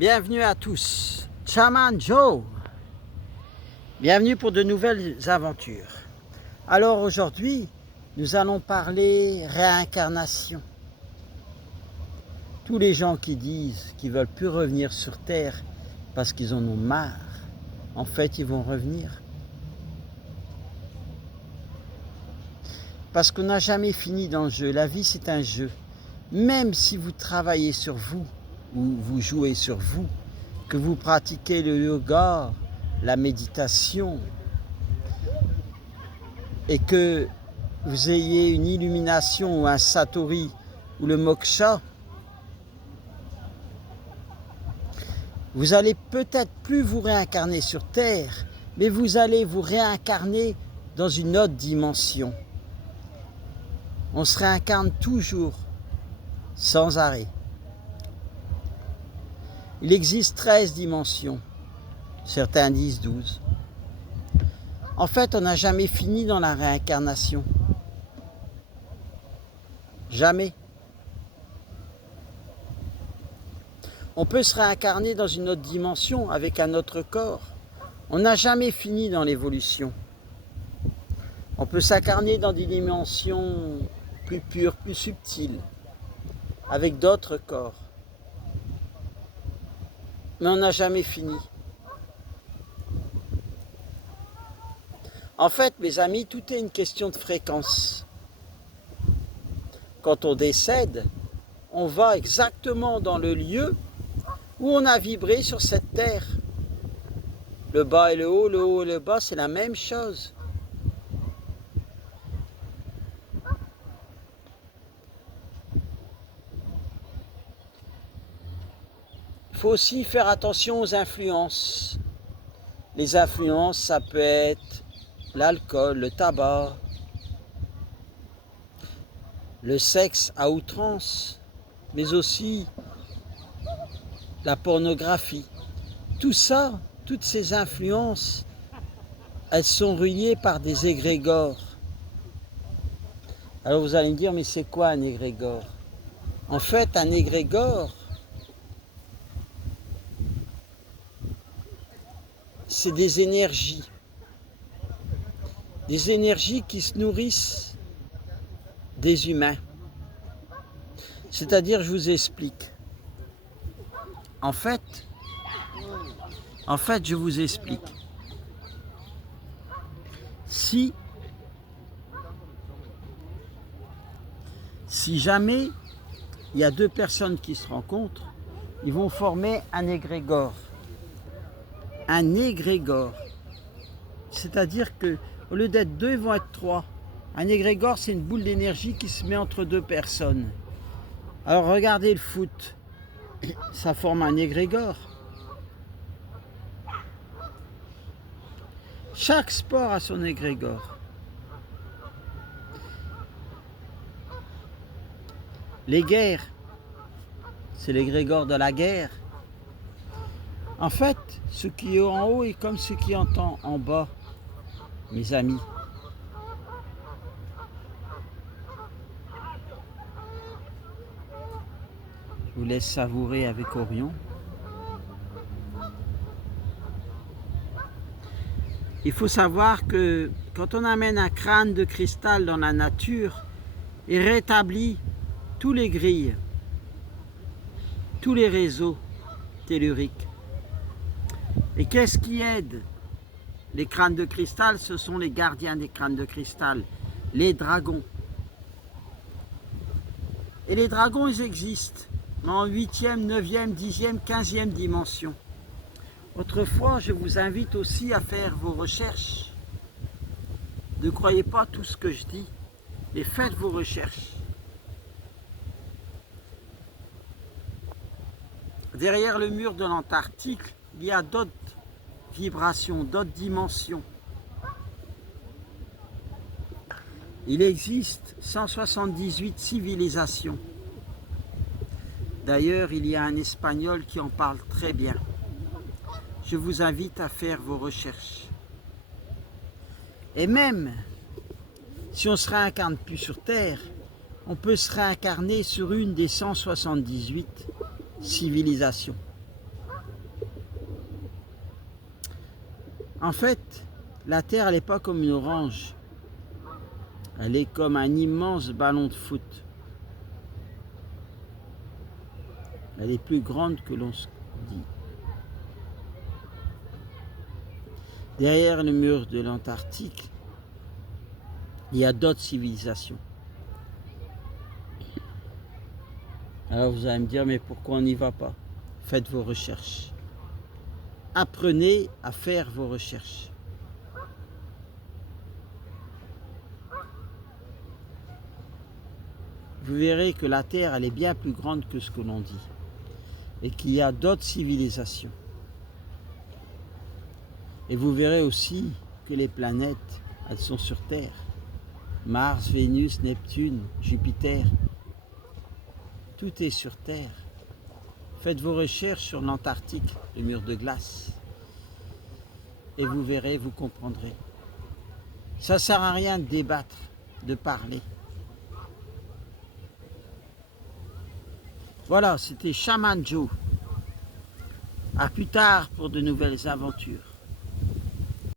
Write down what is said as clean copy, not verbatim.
Bienvenue à tous, Shaman Joe. Bienvenue pour de nouvelles aventures. Alors aujourd'hui, nous allons parler réincarnation. Tous les gens qui disent qu'ils ne veulent plus revenir sur Terre parce qu'ils en ont marre, en fait ils vont revenir. Parce qu'on n'a jamais fini dans le jeu, la vie c'est un jeu. Même si vous travaillez sur vous, ou vous jouez sur vous, que vous pratiquez le yoga, la méditation, et que vous ayez une illumination ou un satori ou le moksha, vous allez peut-être plus vous réincarner sur Terre, mais vous allez vous réincarner dans une autre dimension. On se réincarne toujours, sans arrêt. Il existe 13 dimensions, certains disent 12. En fait, on n'a jamais fini dans la réincarnation. Jamais. On peut se réincarner dans une autre dimension avec un autre corps. On n'a jamais fini dans l'évolution. On peut s'incarner dans des dimensions plus pures, plus subtiles, avec d'autres corps. Mais on n'a jamais fini. En fait, mes amis, tout est une question de fréquence. Quand on décède, on va exactement dans le lieu où on a vibré sur cette terre. Le bas et le haut et le bas, c'est la même chose. Il faut aussi faire attention aux influences. Les influences, ça peut être l'alcool, le tabac, le sexe à outrance, mais aussi la pornographie. Tout ça, toutes ces influences, elles sont reliées par des égrégores. Alors vous allez me dire, mais c'est quoi un égrégore? En fait, un égrégore, c'est des énergies qui se nourrissent des humains. C'est-à-dire, je vous explique. En fait, je vous explique. Si jamais il y a deux personnes qui se rencontrent, ils vont former un égrégore. Un égrégore. C'est-à-dire que au lieu d'être deux, ils vont être trois. Un égrégore, c'est une boule d'énergie qui se met entre deux personnes. Alors regardez le foot, ça forme un égrégore. Chaque sport a son égrégore. Les guerres, c'est l'égrégore de la guerre. En fait, ce qui est en haut est comme ce qui est en bas, mes amis. Je vous laisse savourer avec Orion. Il faut savoir que quand on amène un crâne de cristal dans la nature, il rétablit tous les grilles, tous les réseaux telluriques. Et qu'est-ce qui aide les crânes de cristal? Ce sont les gardiens des crânes de cristal, les dragons. Et les dragons, ils existent en 8e, 9e, 10e, 15e dimension. Autrefois, je vous invite aussi à faire vos recherches. Ne croyez pas tout ce que je dis, mais faites vos recherches. Derrière le mur de l'Antarctique, il y a d'autres vibrations, d'autres dimensions. Il existe 178 civilisations. D'ailleurs, il y a un Espagnol qui en parle très bien. Je vous invite à faire vos recherches. Et même si on ne se réincarne plus sur Terre, on peut se réincarner sur une des 178 civilisations. En fait, la Terre, elle n'est pas comme une orange. Elle est comme un immense ballon de foot. Elle est plus grande que l'on se dit. Derrière le mur de l'Antarctique, il y a d'autres civilisations. Alors vous allez me dire, mais pourquoi on n'y va pas? Faites vos recherches. Apprenez à faire vos recherches. Vous verrez que la Terre, elle est bien plus grande que ce que l'on dit. Et qu'il y a d'autres civilisations. Et vous verrez aussi que les planètes, elles sont sur Terre. Mars, Vénus, Neptune, Jupiter. Tout est sur Terre. Faites vos recherches sur l'Antarctique, le mur de glace. Et vous verrez, vous comprendrez. Ça ne sert à rien de débattre, de parler. Voilà, c'était Shaman Joe. À plus tard pour de nouvelles aventures.